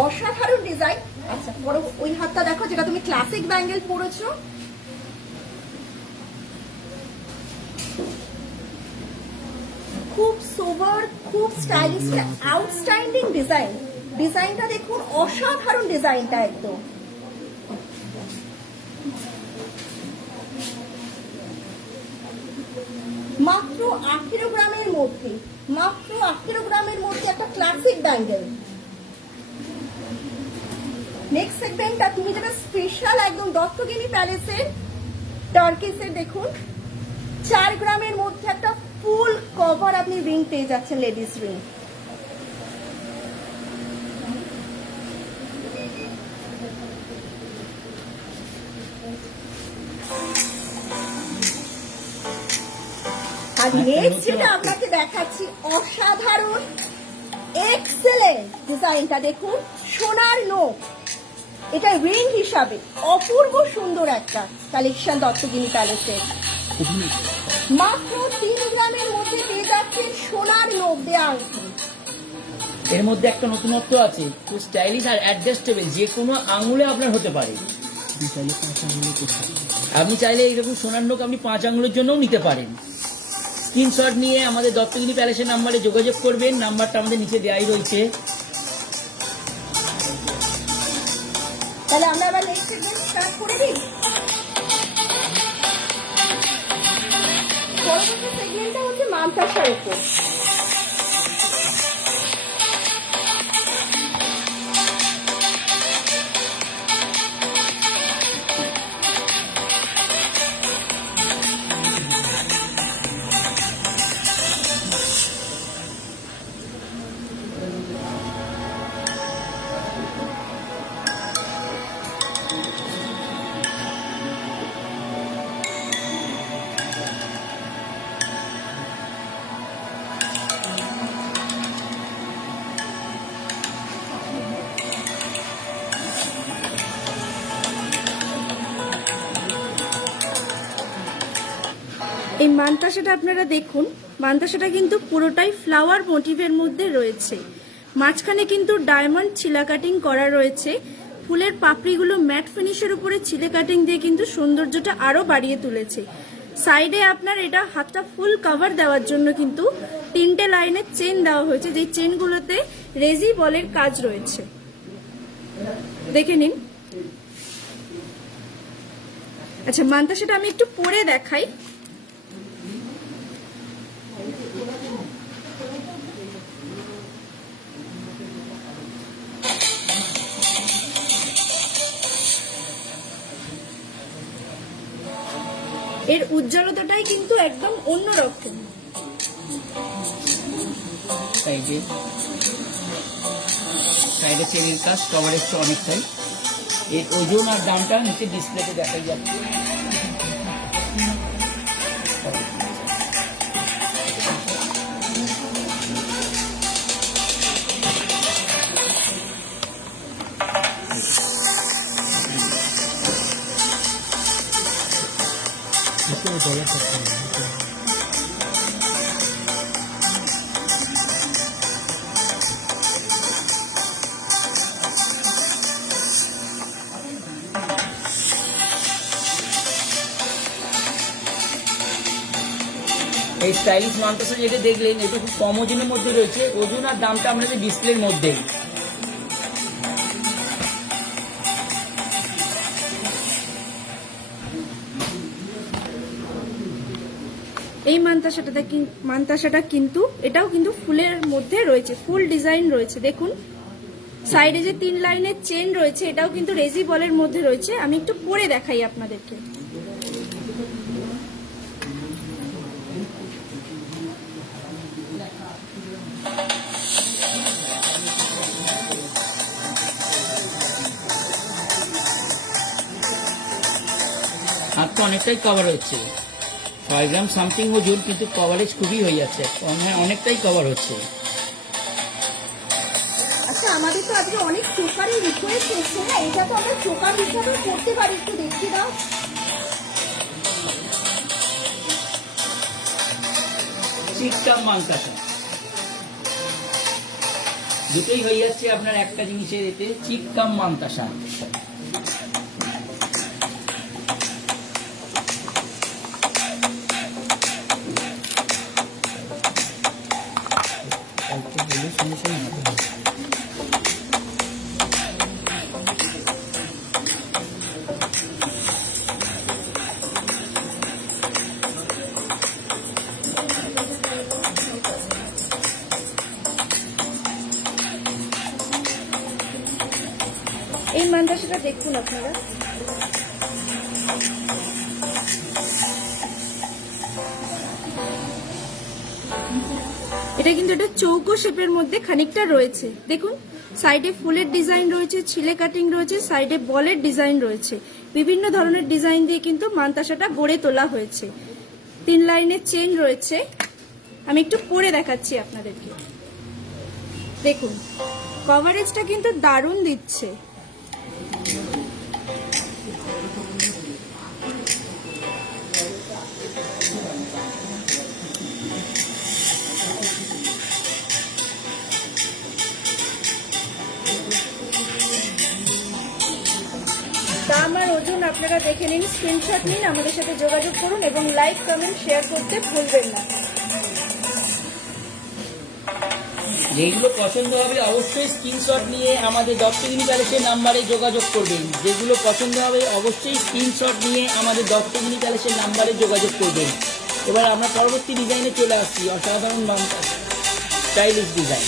অসাধারণ ডিজাইন। আচ্ছা, বড় ওই হাতটা দেখো, যেটা তুমি ক্লাসিক ব্যাঙ্গেল পরেছো। খুব সোভার, খুব স্টাইলিশ, আউটস্ট্যান্ডিং ডিজাইন। ডিজাইনটা দেখুন, অসাধারণ ডিজাইনটা একদম। মাত্র 18 গ্রামের মধ্যে, মাত্র 18 গ্রামের মধ্যে একটা ক্লাসিক ব্যাঙ্গেল। নেক্সট সেগমেন্টটা তুমি যেটা স্পেশাল একদম দত্তগিনি প্যালেসের টার্কিসের দেখুন, 4 গ্রামের মধ্যে একটা ফুল কভার আপনি রিং পেয়ে যাচ্ছেন, লেডিস রিং। আর নেক্সট যেটা আপনাকে দেখাচ্ছি, অসাধারণ এক্সেলেন্ট ডিজাইনটা দেখুন, সোনার নোক। এটা রিং হিসাবে অপূর্ব সুন্দর একটা কালেকশন দত্তগিনি প্যালেসের। মাত্র 3 গ্রামের মধ্যে পেয়ে যাচ্ছেন সোনার নোক দেয়া আংটি। এর মধ্যে একটা নতুনত্ব আছে, খুব স্টাইলিশ আর অ্যাডজাস্টেবল, যে কোনো আঙুলে আপনার হতে পারে। আপনি চাইলে এইরকম সোনার নোক আপনি 5 আঙুলের জন্যও নিতে পারেন। স্ক্রিনশট নিয়ে আমাদের দত্তগিনি প্যালেসের নাম্বারে যোগাযোগ করবেন, নাম্বারটা আমাদের নিচে দেওয়াই রয়েছে। তাহলে আমরা আবার নেক্সট সেগমেন্ট স্টার্ট করে দিই। পরবর্তী সেগমেন্টটা হচ্ছে মানতাসার উপর। এই মানতাসাটা আপনারা দেখুন, মানতাসাটা কিন্তু পুরোটাই ফ্লাওয়ার মোটিভের মধ্যে রয়েছে। মাঝখানে কিন্তু ডায়মন্ড ছিলা কাটিং করা রয়েছে। ফুলের পাপড়িগুলো ম্যাট ফিনিশের উপরে ছিলে কাটিং দিয়ে কিন্তু সৌন্দর্যটা আরো বাড়িয়ে তুলেছে। সাইডে আপনার এটা হাতটা ফুল কভার দেওয়ার জন্য কিন্তু 3টে লাইনের চেন দেওয়া হয়েছে, যে চেনগুলোতে রেজি বলের কাজ রয়েছে। দেখে নিন। আচ্ছা, মানতাসাটা আমি একটু পরে দেখাই। এর উজ্জ্বলতাটাই কিন্তু একদম অন্যরকম। সাইডে চেনের কাজ, কভারেজটা অনেকটাই। এর ওজন আর দামটা নিচে ডিসপ্লেতে দেখাই যাচ্ছে। এই স্টাইলিশ মান্তাসা যেটা দেখলেন, এটা খুব কম ওজনের মধ্যে রয়েছে। ওজন আর দামটা আপনাদের ডিসপ্লের মধ্যেই। এই মান্তাসাটা কিন্তু এটাও কিন্তু ফুলের মধ্যে রয়েছে, ফুল ডিজাইন রয়েছে। দেখুন সাইডে যে 3 লাইনের চেন রয়েছে, এটাও কিন্তু রেজি বলের মধ্যে রয়েছে। আমি একটু পরে দেখাই আপনাদেরকে। হাতটা অনেকটাই কভার হচ্ছে, 6 গ্রাম সামথিং ওজন, কিন্তু কভারেজ খুবই হয়ে যাচ্ছে, অনেকটাই কভার হচ্ছে। আচ্ছা, আমাদের তো আজকে অনেক চোকারের রিকোয়েস্ট এসছে না, এটা তো আমরা চোকার হিসাবে করতে পারি, একটু দেখি দাও। চিককাম মান্তাসা দুটোই হয়ে যাচ্ছে আপনার একটা জিনিসের এতে, চিককাম মান্তাসা। এই মান্তাসাটা দেখুন আপনারা, এটা কিন্তু এটা চৌকো শেপের মধ্যে খানিকটা রয়েছে। দেখুন সাইডে ফুলের ডিজাইন রয়েছে, ছিলে কাটিং রয়েছে, সাইডে বলের ডিজাইন রয়েছে। বিভিন্ন ধরনের ডিজাইন দিয়ে কিন্তু মান্তাসাটা গড়ে তোলা হয়েছে। 3 লাইনের চেন রয়েছে। আমি একটু পরে দেখাচ্ছি আপনাদেরকে। দেখুন কভারেজটা কিন্তু দারুণ দিচ্ছে। দাম আর ওজন আপনারা দেখে নিন, স্ক্রিনশট নিন, আমাদের সাথে যোগাযোগ করুন এবং লাইক কমেন্ট শেয়ার করতে ভুলবেন না। যেগুলো পছন্দ হবে অবশ্যই স্ক্রিনশট নিয়ে আমাদের দত্তগিরি প্যালেসের নাম্বারে যোগাযোগ করবেন। যেগুলো পছন্দ হবে অবশ্যই স্ক্রিনশট নিয়ে আমাদের দত্তগিরি প্যালেসের নাম্বারে যোগাযোগ করবেন। এবার আমরা পরবর্তী ডিজাইনে চলে আসছি, অসাধারণ স্টাইলিশ ডিজাইন।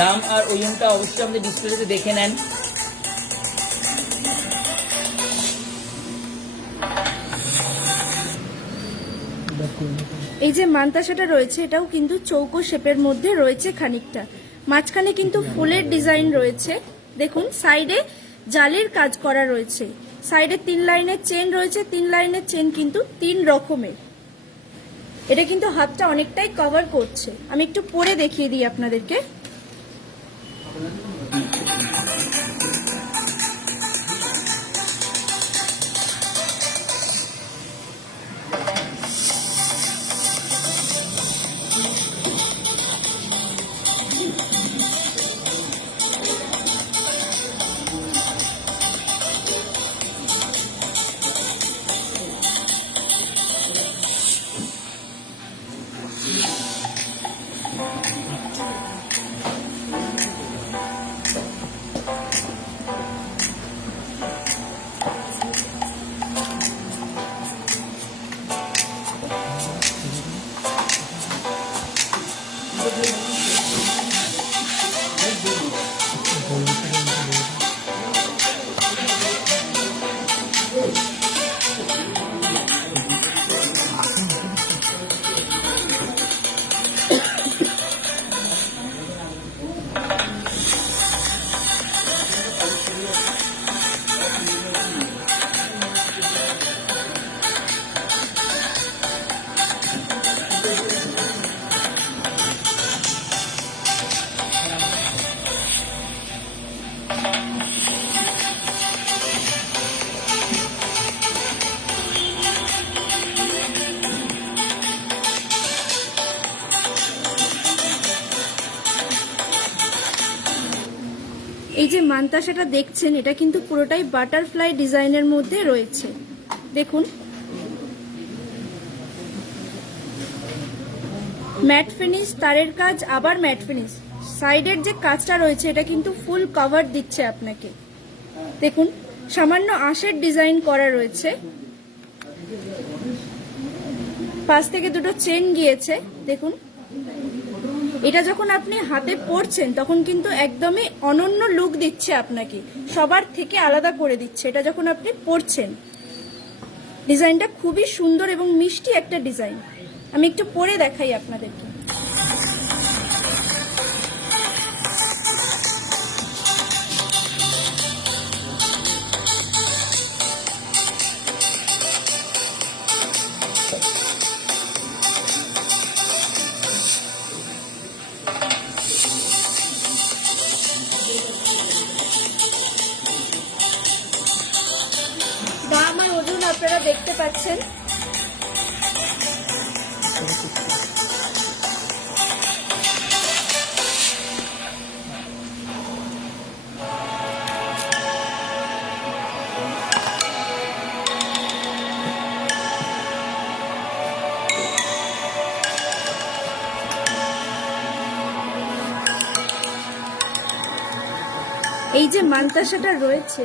দাম আর ওজনটা অবশ্যই আমাদের ডিসপ্লেতে দেখে নেন। এই যে মান্তাসাটা রয়েছে, এটাও কিন্তু চৌকো শেপের মধ্যে রয়েছে খানিকটা। মাঝখানে কিন্তু ফুলের ডিজাইন রয়েছে। দেখুন সাইডে জালির কাজ করা রয়েছে। সাইডে 3 লাইনের চেন রয়েছে। 3 লাইনের চেন কিন্তু 3 রকমের। এটা কিন্তু হাতটা অনেকটাই কভার করছে। আমি একটু পরে দেখিয়ে দিই আপনাদেরকে। যে মানতাসাটা দেখছেন এটা কিন্তু পুরোটাই বাটারফ্লাই ডিজাইনের মধ্যে রয়েছে। দেখুন ম্যাট ফিনিশ, তারের কাজ, আবার ম্যাট ফিনিশ। সাইডের যে কাজটা রয়েছে এটা কিন্তু ফুল কভার দিচ্ছে আপনাকে। দেখুন সামান্য আঁশের ডিজাইন করা রয়েছে, পাশ থেকে দুটো চেন গিয়েছে। দেখুন এটা যখন আপনি হাতে পরছেন তখন কিন্তু একদমই অনন্য লুক দিচ্ছে আপনাকে, সবার থেকে আলাদা করে দিচ্ছে এটা যখন আপনি পরছেন। ডিজাইনটা খুবই সুন্দর এবং মিষ্টি একটা ডিজাইন। আমি একটু পরে দেখাই আপনাদেরকে। দাম আর ওজন আপনারা দেখতে পাচ্ছেন। এই যে মানতাসাটা রয়েছে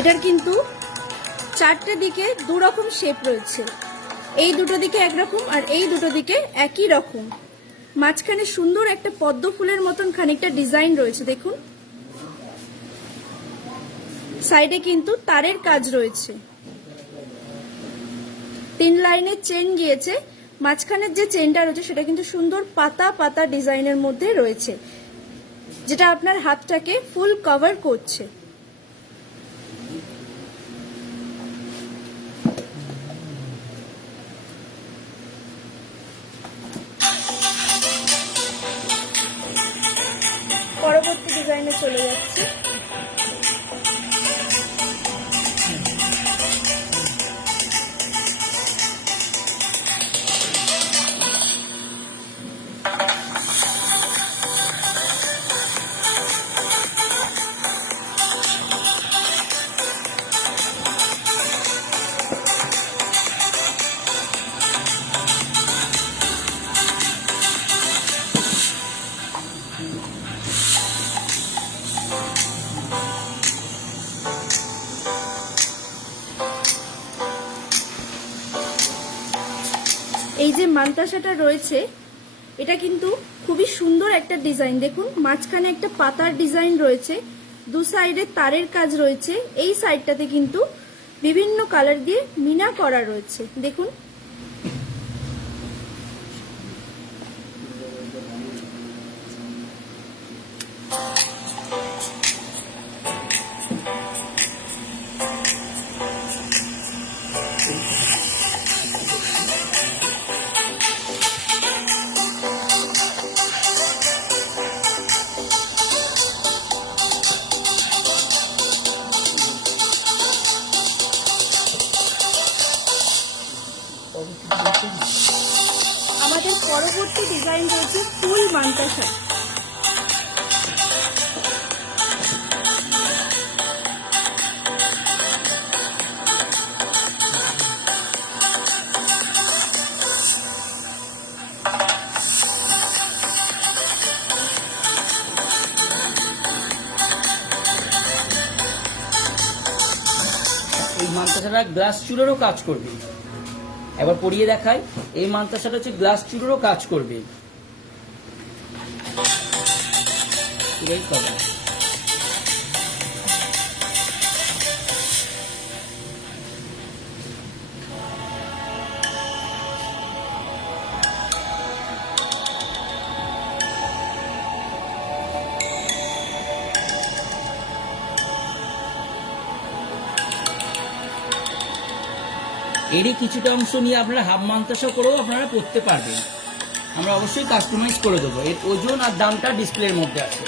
এটার কিন্তু চারটে দিকে দু রকম শেপ রয়েছে, এই দুটো দিকে একরকম আর এই দুটো দিকে একই রকম। মাঝখানে সুন্দর একটা পদ্ম ফুলের মতন খানিকটা ডিজাইন রয়েছে। দেখুন সাইডে কিন্তু তারের কাজ রয়েছে, 3 লাইনের চেন গিয়েছে। মাঝখানের যে চেনটা রয়েছে সেটা কিন্তু সুন্দর পাতা পাতা ডিজাইনের মধ্যে রয়েছে, যেটা আপনার হাতটাকে ফুল কভার করছে। পরবর্তী ডিজাইনে চলে যাচ্ছে। এই যে মানতাসাটা রয়েছে এটা কিন্তু খুবই সুন্দর একটা ডিজাইন। দেখুন মাঝখানে একটা পাতার ডিজাইন রয়েছে, দু সাইডে তারের কাজ রয়েছে, এই সাইডটাতে কিন্তু বিভিন্ন কালার দিয়ে মিনা করা রয়েছে। দেখুন আমাদের পরবর্তী ডিজাইন রয়েছে ফুল মানতাসা। এই মানতাসাটা গ্লাস চুলেরও কাজ করবে। এবার পরিয়ে দেখাই, এই মানতাসাটা হচ্ছে গ্লাস চুলেরও কাজ করবে। এটাই কথা। এরই কিছুটা অংশ নিয়ে আপনারা হাফ মানতাসা করেও আপনারা পড়তে পারবেন। আমরা অবশ্যই কাস্টমাইজ করে দেবো। এর ওজন আর দামটা ডিসপ্লের মধ্যে আছে।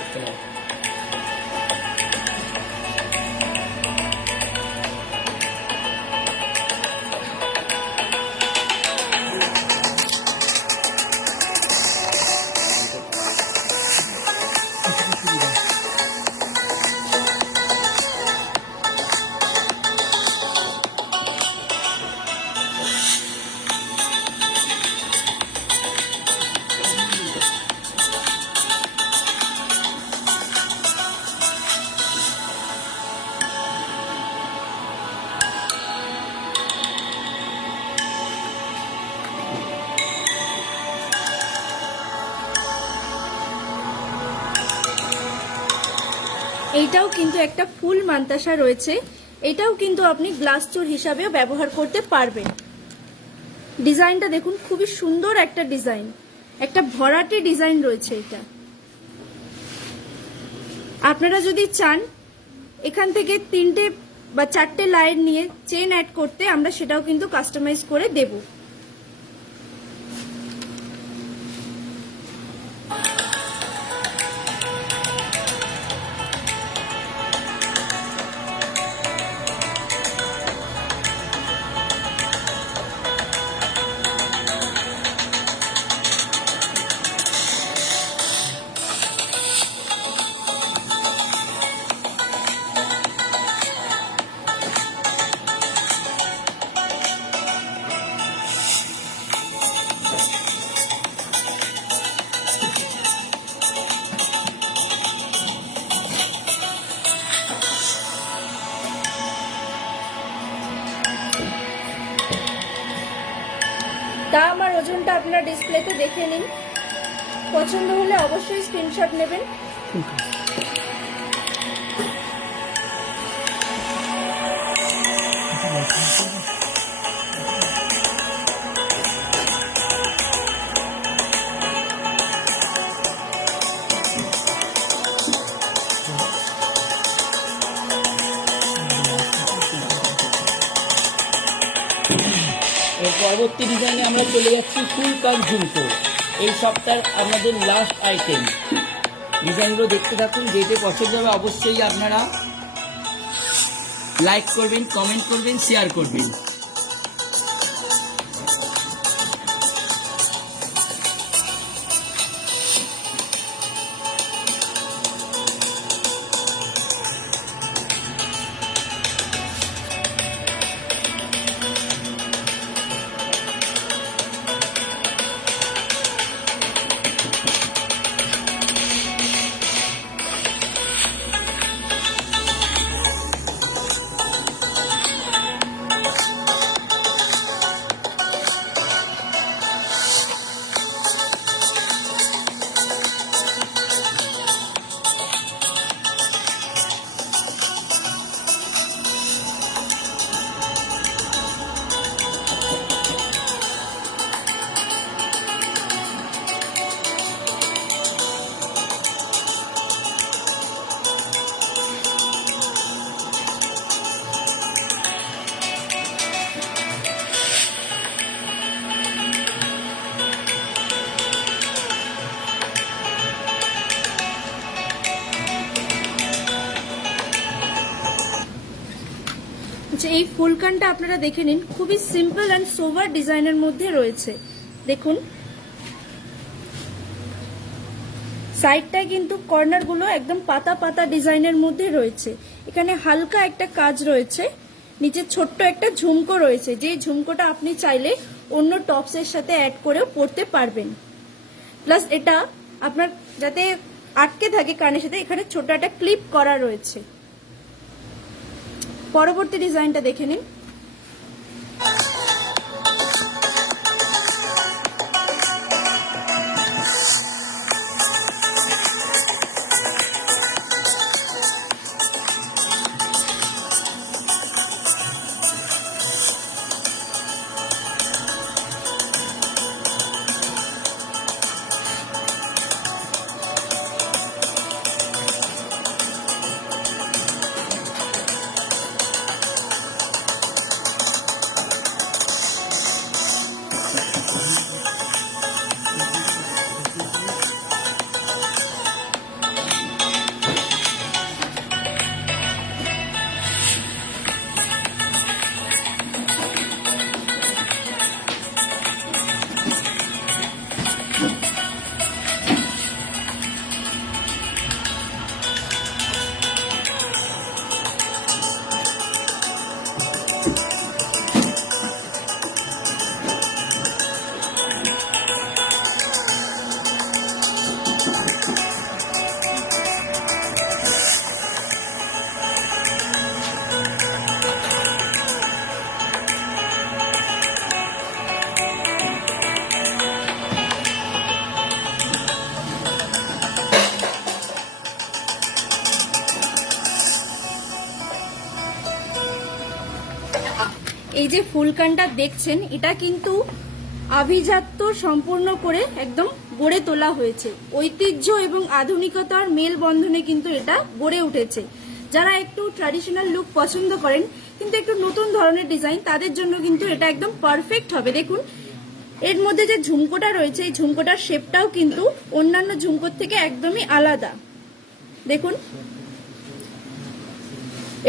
এইটাও কিন্তু একটা ফুল মান্তাসা রয়েছে, এটাও কিন্তু আপনি গ্লাস চোর হিসাবেও ব্যবহার করতে পারবেন। ডিজাইনটা দেখুন, খুবই সুন্দর একটা ডিজাইন, একটা ভরাটে ডিজাইন রয়েছে এটা। আপনারা যদি চান এখান থেকে 3টে বা 4টে লাইন নিয়ে চেন অ্যাড করতে, আমরা সেটাও কিন্তু কাস্টমাইজ করে দেব। দাম আর ওজনটা আপনারা ডিসপ্লেতে দেখে নিন, পছন্দ হলে অবশ্যই স্ক্রিনশট নেবেন। পরবর্তী ডিজাইনে আমরা চলে যাচ্ছি ফুল কাজ ঝুমকো। এই সপ্তাহের আমাদের লাস্ট আইটেম। ডিজাইনগুলো দেখতে থাকুন, যেটা পছন্দ হবে অবশ্যই আপনারা লাইক করবেন, কমেন্ট করবেন, শেয়ার করবেন। আচ্ছা, এই ফুলকানটা আপনারা দেখে নিন, খুবই সিম্পল অ্যান্ড সোভার ডিজাইনের মধ্যে রয়েছে। দেখুন সাইডটায় কিন্তু কর্নারগুলো একদম পাতা পাতা ডিজাইনের মধ্যে রয়েছে। এখানে হালকা একটা কাজ রয়েছে, নিচে ছোট্ট একটা ঝুমকো রয়েছে, যে ঝুমকোটা আপনি চাইলে অন্য টপসের সাথে অ্যাড করেও পরতে পারবেন। প্লাস এটা আপনার যাতে আটকে থাকে কানের সাথে, এখানে ছোট একটা ক্লিপ করা রয়েছে। পরবর্তী ডিজাইনটা দেখে নিন। এই যে ফুলকানটা দেখছেন এটা কিন্তু আভিজাত্য সম্পূর্ণ করে একদম গড়ে তোলা হয়েছে। ঐতিহ্য এবং আধুনিকতার মেলবন্ধনে কিন্তু এটা গড়ে উঠেছে। যারা একটু ট্র্যাডিশনাল লুক পছন্দ করেন কিন্তু একটু নতুন ধরনের ডিজাইন, তাদের জন্য কিন্তু এটা একদম পারফেক্ট হবে। দেখুন এর মধ্যে যে ঝুমকোটা রয়েছে, এই ঝুমকোটার শেপটাও কিন্তু অন্যান্য ঝুমকোর থেকে একদমই আলাদা। দেখুন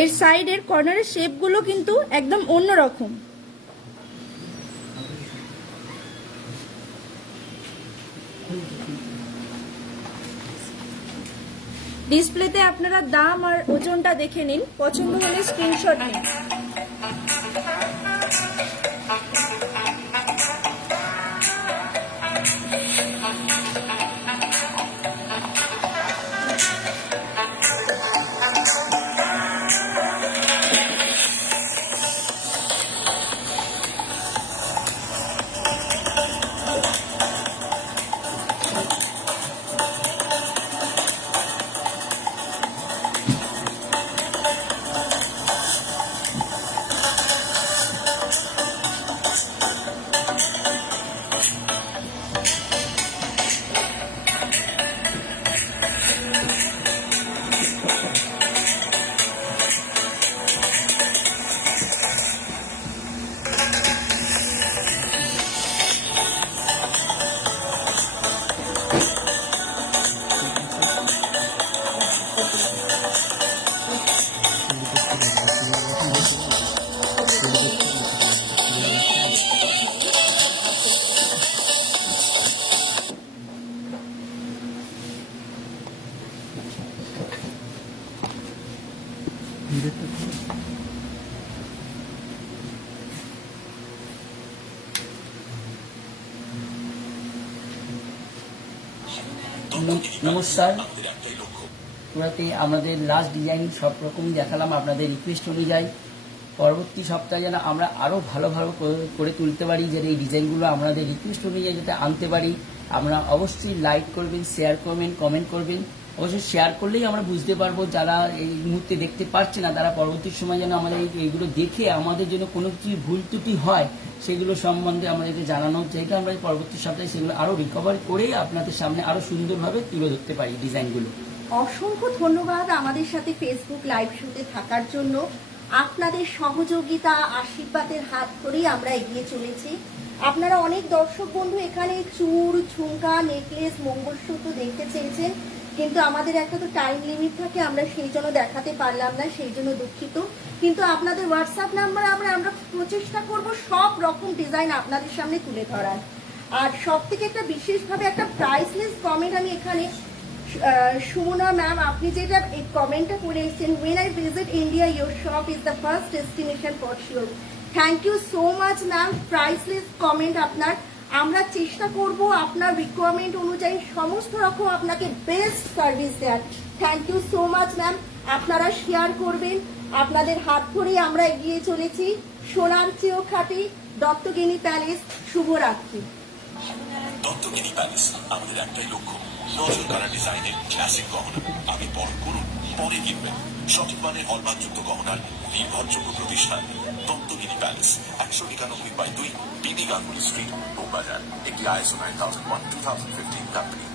এর সাইডের কর্নারের শেপগুলো কিন্তু একদম অন্যরকম। ডিসপ্লেতে আপনারা দাম আর ওজনটা দেখে নিন, পছন্দ হলে স্ক্রিনশট নিন। নমস্কার, আমাদের একটাই লক্ষ্য। পুরাতে আমাদের লাস্ট ডিজাইন সব রকমই দেখালাম আপনাদের রিকোয়েস্ট অনুযায়ী। পরবর্তী সপ্তাহে যেন আমরা আরও ভালো করে তুলতে পারি, যাতে এই ডিজাইনগুলো আমাদের রিকোয়েস্ট অনুযায়ী যাতে আনতে পারি। আমরা অবশ্যই লাইক করবেন, শেয়ার করবেন, কমেন্ট করবেন। অবশ্যই শেয়ার করলেই আমরা বুঝতে পারবো, যারা এই মুহূর্তে দেখতে পাচ্ছে না তারা পরবর্তী সময় যেন আমাদের এইগুলো দেখে আমাদের জন্য কোনো কিছু ভুল ত্রুটি হয় সেগুলো সম্বন্ধে আমাদেরকে জানানো, যেটা আমরা পরবর্তী সপ্তাহে সেগুলো আরও রিকভার করে আপনাদের সামনে আরও সুন্দরভাবে তুলে ধরতে পারি ডিজাইনগুলো। অসংখ্য ধন্যবাদ আমাদের সাথে ফেসবুক লাইভ শুতে থাকার জন্য। আপনাদের সহযোগিতা আশীর্বাদের হাত ধরেই আমরা এগিয়ে চলেছি। আপনারা অনেক দর্শক বন্ধু এখানে চূড়, ঝুমকা, নেকলেস, মঙ্গলসূত্র দেখতে চেয়েছেন, কিন্তু আমাদের একটা তো টাইম লিমিট থাকে, আমরা সেই জন্য দেখাতে পারলাম না, সেই জন্য দুঃখিত। কিন্তু আপনাদের হোয়াটসঅ্যাপ নাম্বার আমরা প্রচেষ্টা করব সব রকম ডিজাইন আপনাদের সামনে তুলে ধরার। আর সব থেকে একটা বিশেষভাবে একটা প্রাইসলেস কমেন্ট আমি এখানে, সুমনা ম্যাম আপনি যেটা এই কমেন্টটা করে এসেছেন, when I visit India your shop is the first destination for sure. Thank you so much ma'am, priceless comment আপনার। আমরা চেষ্টা করব আপনার রিকোয়ারমেন্ট অনুযায়ী সমস্ত রকম আপনাকে বেস্ট সার্ভিস দেওয়ার। Thank you so much ma'am. আপনারা শেয়ার করবেন, আপনাদের হাত ধরেই আমরা এগিয়ে চলেছি। সোনার চেয়েও খাঁটি দত্তগিনি প্যালেস, শুভরাত্রি। দত্তগিরি প্যালেস, আমাদের একটাই লক্ষ্য, নজর কাড়া ডিজাইনের ক্লাসিক গহনা। আগে বরণ করুন, পরে কিনবেন। সঠিক মানের হলমার্কযুক্ত গহনার নির্ভরযোগ্য প্রতিষ্ঠান দত্তগিরি প্যালেস, 191/2 বিবি গাঙ্গুলি স্ট্রিট, বউবাজার। একটি ISO 9001:2015 কোম্পানি।